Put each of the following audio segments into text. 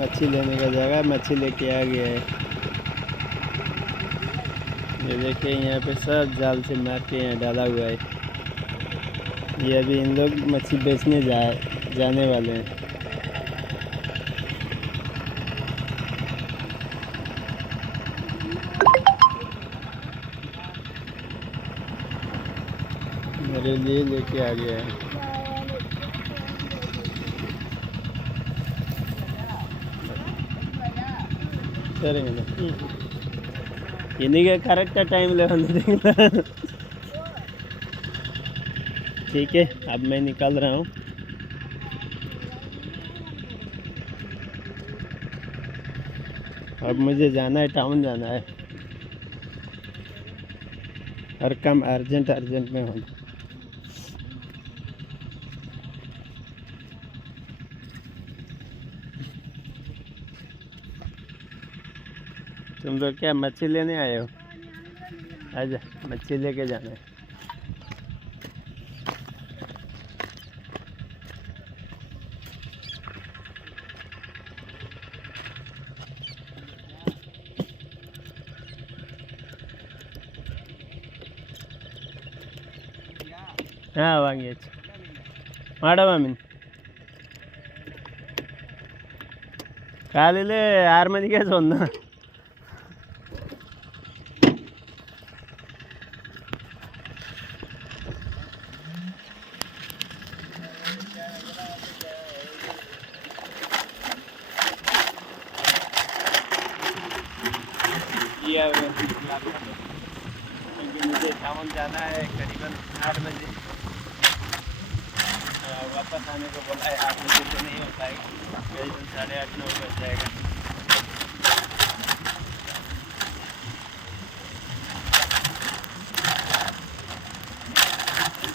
मच्छी लेने का जगह मच्छी लेके आ गया है। ये देखिए यहाँ पे सब जाल से मार के यहाँ डाला हुआ है। ये अभी इन लोग मच्छी बेचने जाने वाले हैं। मेरे लिए लेके आ गया है। சரிங்க இன்னைக்கு करेक्ट टाइम ले வந்துட்டீங்களா? ठीक है, अब मैं निकल रहा हूँ। अब मुझे जाना है, टाउन जाना है। हर काम अर्जेंट में हो। तुम लोग क्या मच्छी लेने आए हो? आजा, मच्छी लेके जाना है। वांग्याची ಮಾಡವ मीन ಕಾಲಿಲೆ 6 ಮಂದಿಗೆ ಸೊನ್ನ क्योंकि मुझे टाउन जाना है करीबन 8 बजे। वापस आने को बोला है। 8 बजे तो नहीं हो पाएगी, करीबन 8:30-9 बज जाएगा।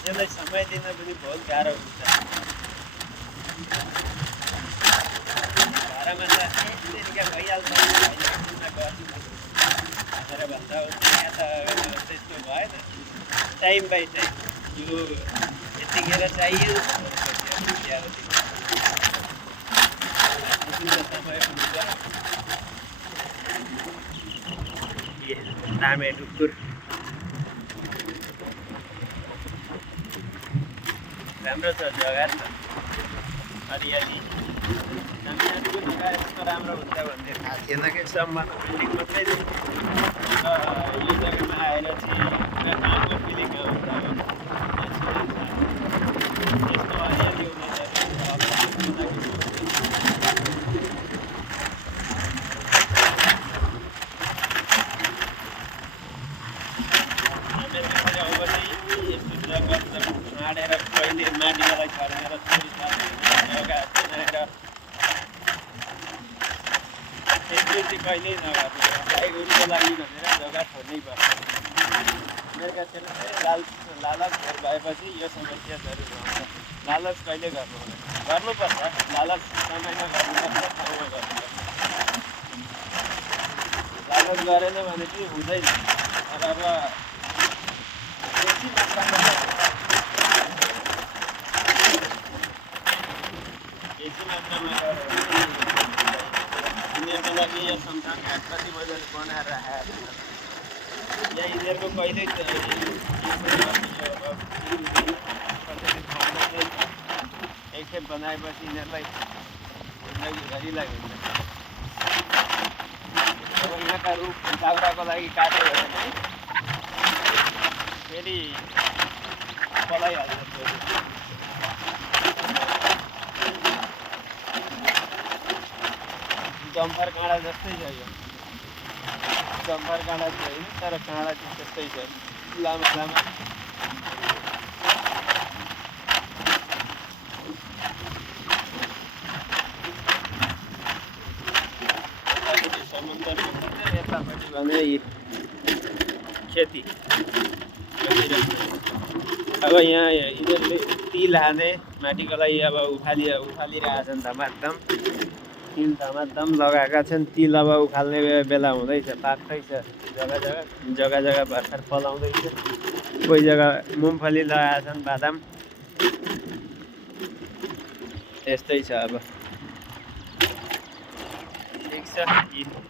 त्यसलाई समय दिन पनि बहुत गाह्रो हुन्छ। 12 महिना एकदिनका भइहाल्छ भनेर भन्दा यहाँ त त्यस्तो भएन। टाइम बाई टाइम यो यतिखेर चाहियो समय हुन्छ। तामे ढुक्कुर राम्रो छ जग्गा त, हरियाली। हामीहरूको जग्गा यस्तो राम्रो हुन्छ भन्ने थाहा थिएन कि सम्म बिल्डिङ मात्रै यो जग्गामा आएर चाहिँ पुरा गाउँको फिलिङ आउँछ। यस्तो हरियाली हुने छाडेर कहिले माटीलाई छर्नेर जग्गा बनाएर त्यस्तो चाहिँ कहिल्यै नगर्नु। गाई गोरुको लागि भनेर जग्गा छोड्नै पर्छ। मेरकातिर लालच भएपछि यो समस्या जरुर आउँछ। लालच कहिले गर्नुपर्छ। लालच समयमा गर्नुपर्छ, ठाउँमा गर्नुपर्छ। लालच गरेन भने चाहिँ हुँदैन। अब बेसी मात्रामा यिनीहरूको लागि यो संसार कति मजाले बनाएर राखेको छ। यहाँ यिनीहरूको कहिल्यै एकखेप बनाएपछि यिनीहरूलाई जिन्दगीभरिलाई हुन्छ। अब यहाँका रुख दाउराको लागि काट्यो भने फेरि पलाइहाल्छ। जम्फर काँडा जस्तै छ यो। जम्फर काँडा चाहिँ होइन, तर काँडा चाहिँ त्यस्तै छ, लामा लामा। समुद्रको यतापट्टि भने खेती। अब यहाँ यिनीहरूले तिल हाने माटीको लागि अब उखालिरहेछन् धमाधम। तिल धमाधम लगाएका छन्। तिल अब उखाल्ने बेला हुँदैछ, पाक्दैछ। जग्गा जग्गा भर्खर फलाउँदैछ। कोही जग्गा मुमफली लगाएका छन्, बादाम। यस्तै छ अब। छ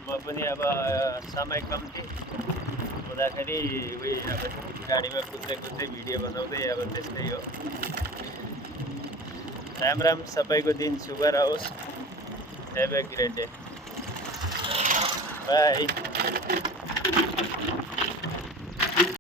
म पनि अब समय कम्ती हुँदाखेरि उही अब गाडीमा कुद्दै कुद्दै भिडियो बनाउँदै अब त्यस्तै हो। राम सबैको दिन शुभ रहोस्। Have a great day. By.